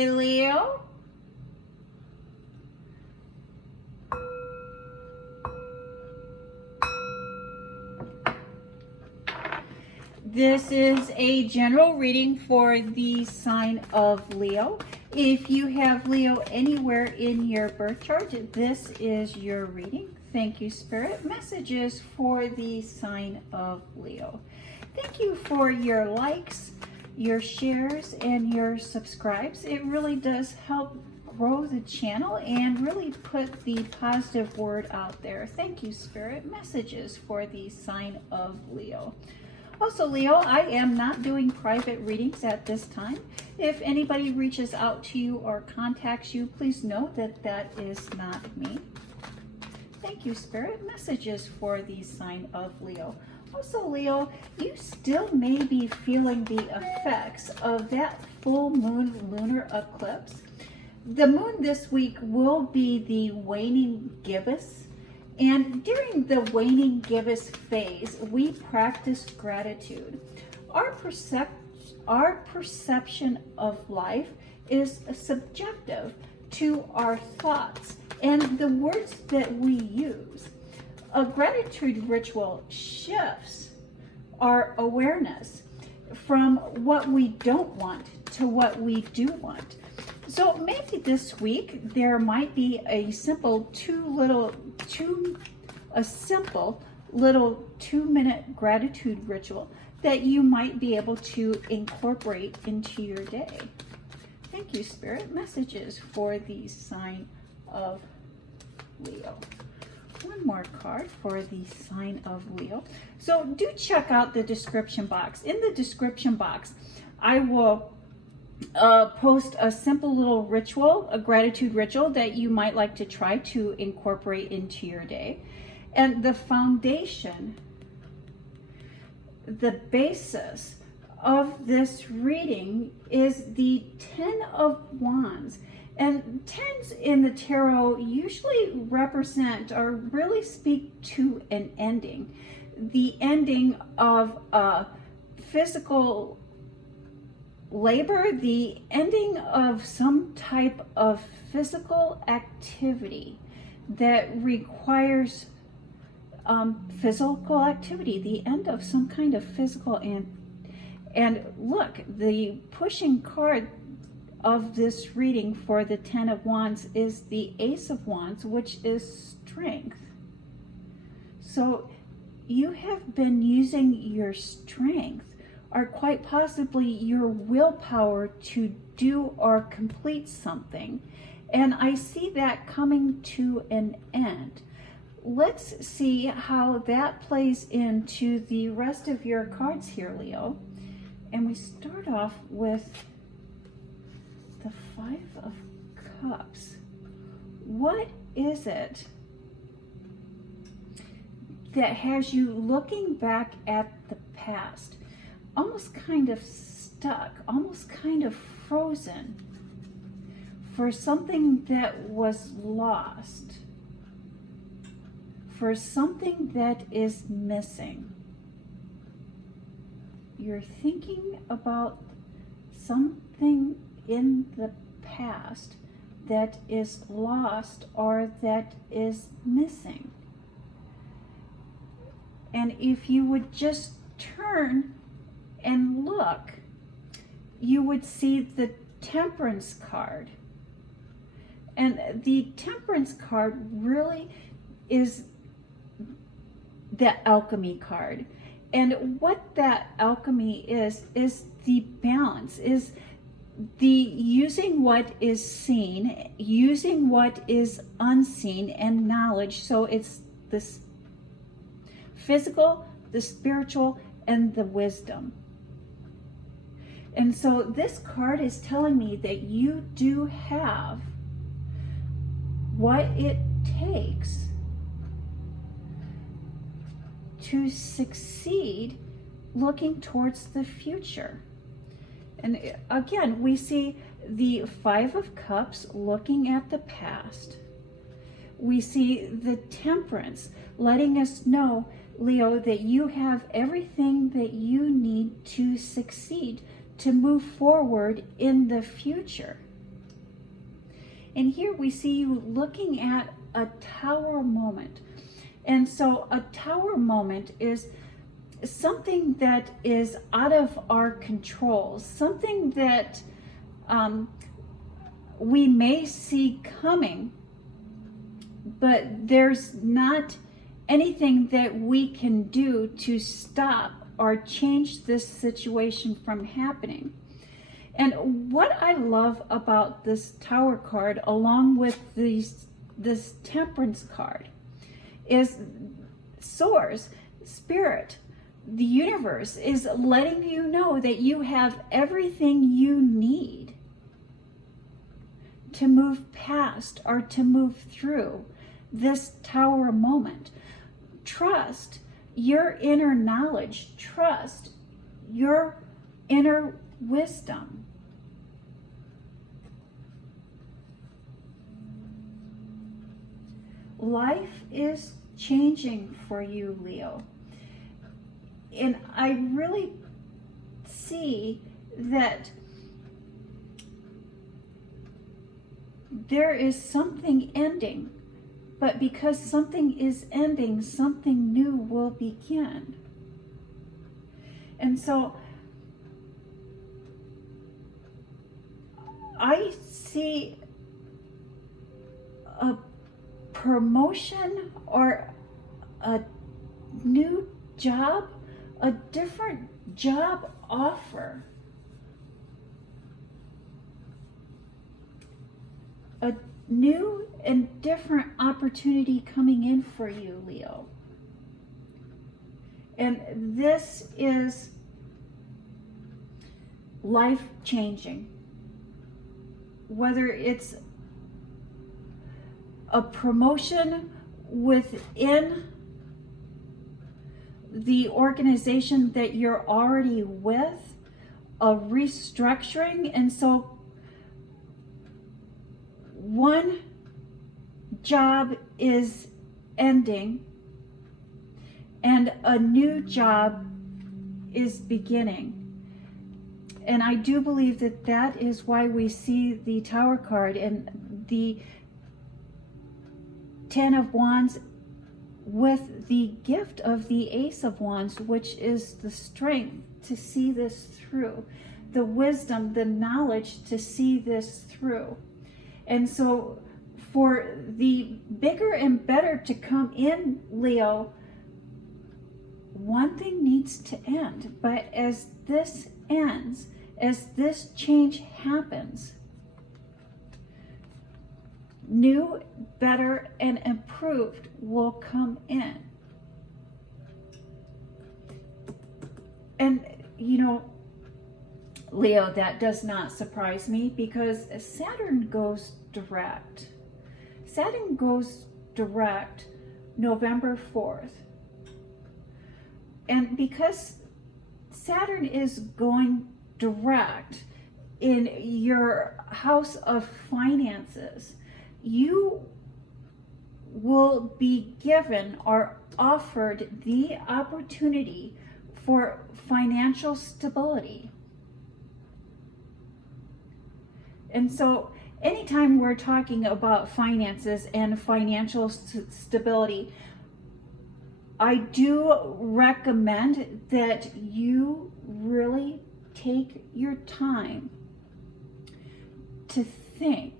Okay, Leo. This is a general reading for the sign of Leo. If you have Leo anywhere in your birth chart, this is your reading. Thank you, Spirit. Messages for the sign of Leo. Thank you for your likes, your shares, and your subscribes. It really does help grow the channel and really put the positive word out there. Thank you, Spirit. Messages for the sign of Leo. Also, Leo, I am not doing private readings at this time. If anybody reaches out to you or contacts you, please know that that is not me. Thank you, Spirit. Messages for the sign of Leo. Also, Leo, you still may be feeling the effects of that full moon lunar eclipse. The moon this week will be the waning gibbous. And during the waning gibbous phase, we practice gratitude. Our perception of life is subjective to our thoughts and the words that we use. A gratitude ritual shifts our awareness from what we don't want to what we do want. So maybe this week there might be a simple little 2-minute gratitude ritual that you might be able to incorporate into your day. Thank you, Spirit. Messages for the sign of Leo. One more card for the sign of Leo. So do check out the description box. In the description box, I will post a simple little ritual, a gratitude ritual that you might like to try to incorporate into your day. And the foundation, the basis of this reading is the 10 of Wands. And 10s in the tarot usually represent or really speak to an ending. The ending of a physical labor, the ending of some type of physical activity that requires physical activity, the end of some kind of physical. And look, the pushing card of this reading for the 10 of Wands is the Ace of Wands, which is strength. So you have been using your strength or quite possibly your willpower to do or complete something. And I see that coming to an end. Let's see how that plays into the rest of your cards here, Leo. And we start off with the 5 of Cups. What is it that has you looking back at the past? Almost kind of stuck, almost kind of frozen for something that was lost, for something that is missing. You're thinking about something in the past that is lost or that is missing. And if you would just turn and look, you would see the Temperance card. And the Temperance card really is the Alchemy card. And what that alchemy is the balance, is the using what is seen, using what is unseen, and knowledge. So it's the physical, the spiritual, and the wisdom. And so this card is telling me that you do have what it takes to succeed looking towards the future. And again, we see the 5 of Cups looking at the past. We see the Temperance letting us know, Leo, that you have everything that you need to succeed, to move forward in the future. And here we see you looking at a tower moment. And so a tower moment is something that is out of our control, something that we may see coming, but there's not anything that we can do to stop or change this situation from happening. And what I love about this Tower card, along with this Temperance card, is Source, Spirit, the universe is letting you know that you have everything you need to move past or to move through this Tower moment. Trust your inner knowledge. Trust your inner wisdom. Life is changing for you, Leo. And I really see that there is something ending, but because something is ending, something new will begin. And so I see a promotion or a new job, a different job offer, a new and different opportunity coming in for you, Leo. And this is life changing. Whether it's a promotion within the organization that you're already with, a restructuring, and so one job is ending and a new job is beginning. And I do believe that that is why we see the Tower card and the Ten of Wands with the gift of the Ace of Wands, which is the strength to see this through, the wisdom, the knowledge to see this through. And so for the bigger and better to come in, Leo, one thing needs to end. But as this ends, as this change happens, new, better, and improved will come in. And, you know, Leo, that does not surprise me because Saturn goes direct. Saturn goes direct November 4th. And because Saturn is going direct in your house of finances, you will be given or offered the opportunity for financial stability. And so anytime we're talking about finances and financial stability, I do recommend that you really take your time to think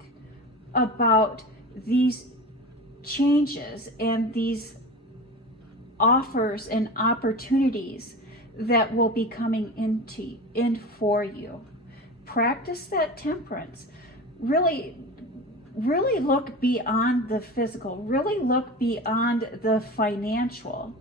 about these changes and these offers and opportunities that will be coming in for you. Practice that temperance. Really look beyond the physical. Really look beyond the financial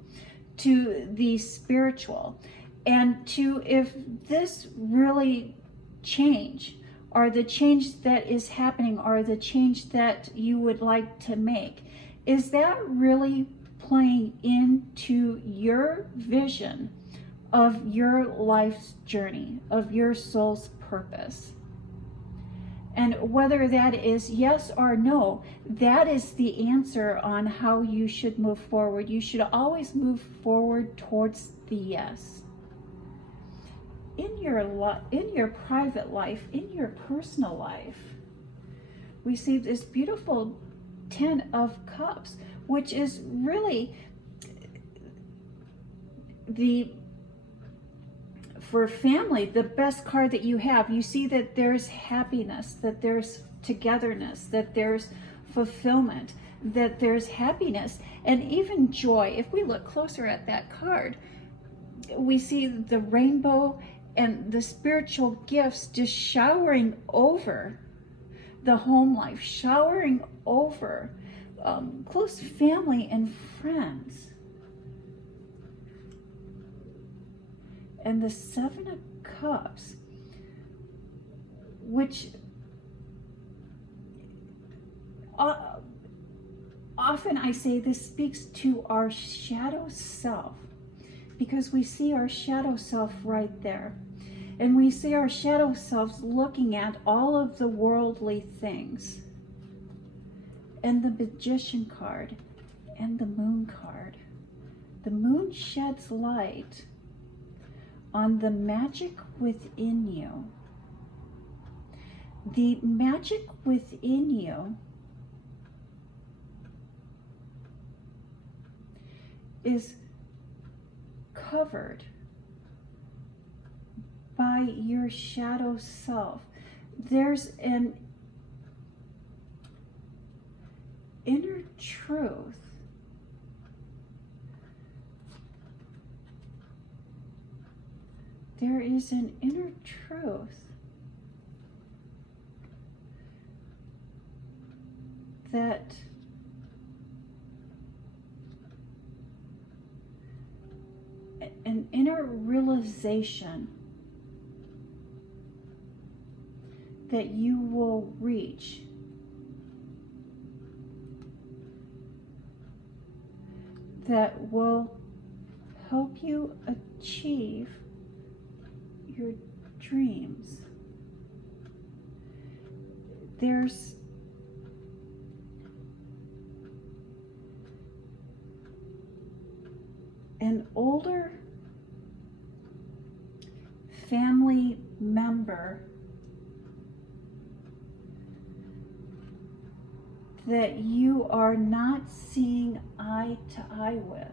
to the spiritual. And to, if this really change, or the change that is happening, or the change that you would like to make, is that really playing into your vision of your life's journey, of your soul's purpose? And whether that is yes or no, that is the answer on how you should move forward. You should always move forward towards the yes. In your private life, in your personal life, we see this beautiful Ten of Cups, which is really for family, the best card that you have. You see that there's happiness, that there's togetherness, that there's fulfillment, that there's happiness, and even joy. If we look closer at that card, we see the rainbow and the spiritual gifts just showering over the home life, showering over close family and friends. And the Seven of Cups, which often I say this speaks to our shadow self, because we see our shadow self right there. And we see our shadow selves looking at all of the worldly things. And the Magician card and the Moon card. The Moon sheds light on the magic within you. The magic within you is covered by your shadow self. There's an inner truth there is an inner truth that an inner realization that you will reach, that will help you achieve your dreams. There's an older family member that you are not seeing eye to eye with.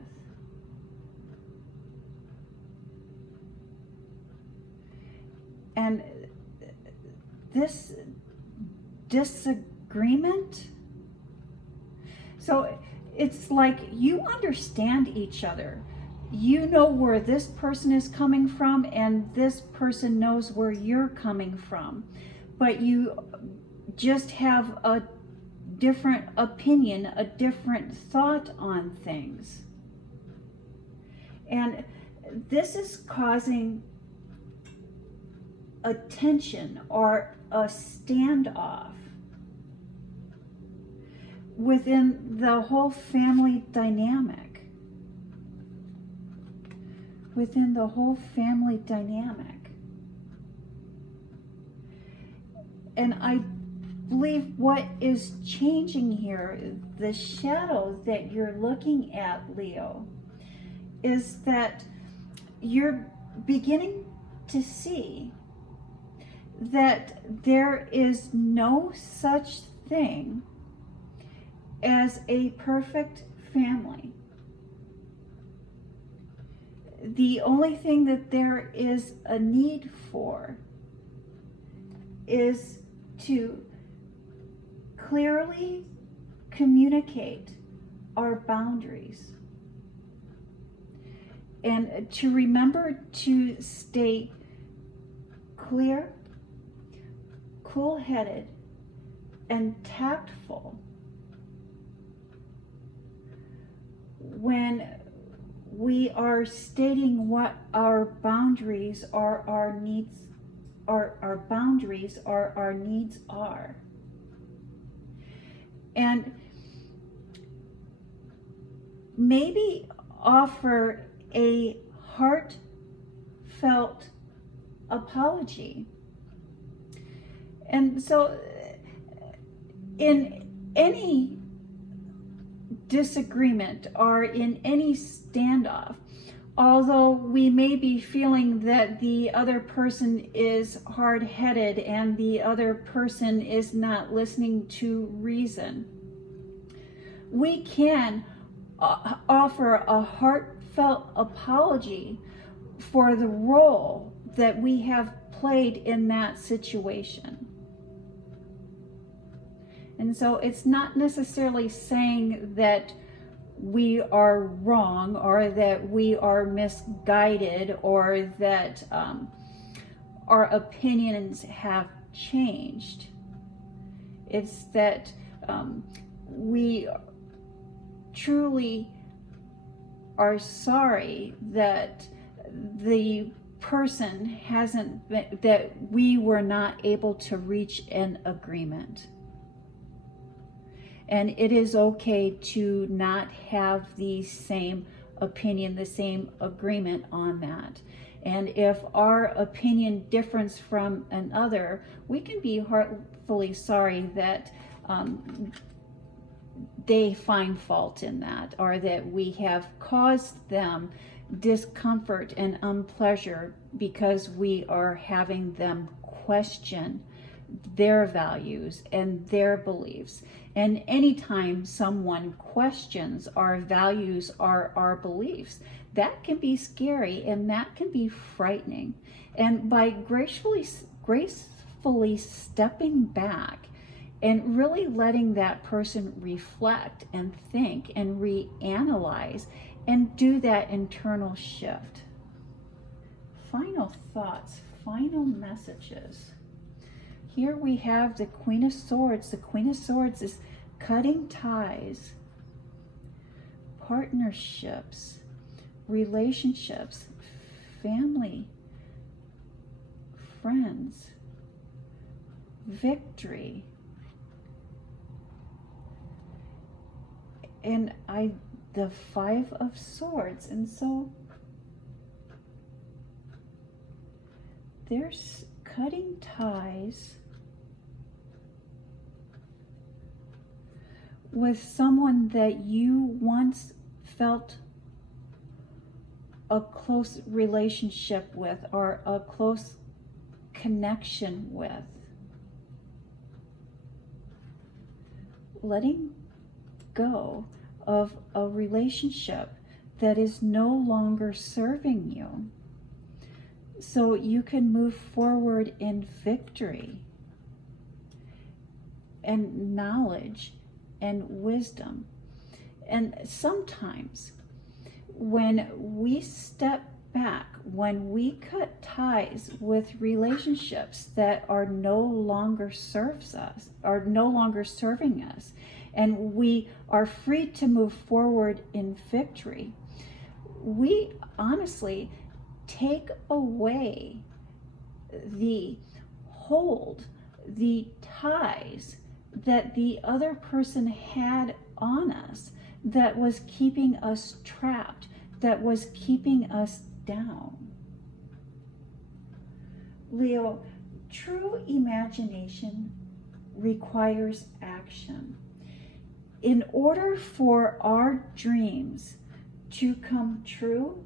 And this disagreement, so it's like you understand each other. You know where this person is coming from, and this person knows where you're coming from. But you just have a different opinion, a different thought on things. And this is causing a tension or a standoff within the whole family dynamic. Within the whole family dynamic. And I believe what is changing here, the shadow that you're looking at, Leo, is that you're beginning to see that there is no such thing as a perfect family. The only thing that there is a need for is to clearly communicate our boundaries and to remember to stay clear, cool-headed, and tactful when we are stating what our boundaries are, our needs are, our boundaries are, our needs are. And maybe offer a heartfelt apology. And so in any disagreement or in any standoff, although we may be feeling that the other person is hard-headed and the other person is not listening to reason, we can offer a heartfelt apology for the role that we have played in that situation. And so it's not necessarily saying that we are wrong or that we are misguided or that our opinions have changed. It's that we truly are sorry that the person hasn't been, that we were not able to reach an agreement. And it is okay to not have the same opinion, the same agreement on that. And if our opinion differs from another, we can be heartfully sorry that they find fault in that, or that we have caused them discomfort and unpleasure because we are having them question their values and their beliefs. And anytime someone questions our values or our beliefs, that can be scary and that can be frightening. And by gracefully stepping back and really letting that person reflect and think and reanalyze and do that internal shift. Final thoughts, final messages. Here we have the Queen of Swords. The Queen of Swords is cutting ties, partnerships, relationships, family, friends, victory. And the Five of Swords. And so there's cutting ties with someone that you once felt a close relationship with or a close connection with. Letting go of a relationship that is no longer serving you, so you can move forward in victory and knowledge and wisdom. And sometimes when we step back, when we cut ties with relationships that are no longer serving us, and we are free to move forward in victory, we honestly take away the hold, the ties that the other person had on us, that was keeping us trapped, that was keeping us down. Leo, true imagination requires action. In order for our dreams to come true,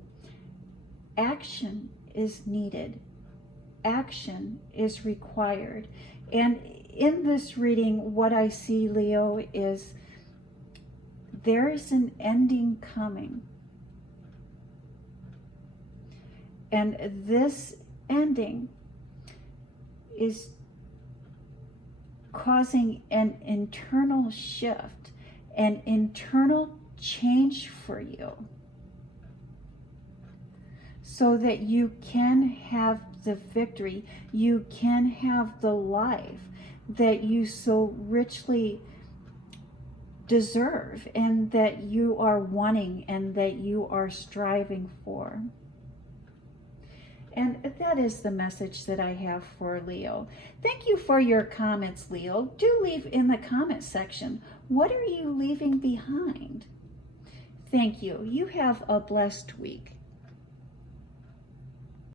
action is needed. Action is required. And in this reading, what I see, Leo, is there is an ending coming. And this ending is causing an internal shift, an internal change for you, so that you can have the victory, you can have the life that you so richly deserve and that you are wanting and that you are striving for. And that is the message that I have for Leo. Thank you for your comments, Leo. Do leave in the comment section, what are you leaving behind? Thank you. You have a blessed week.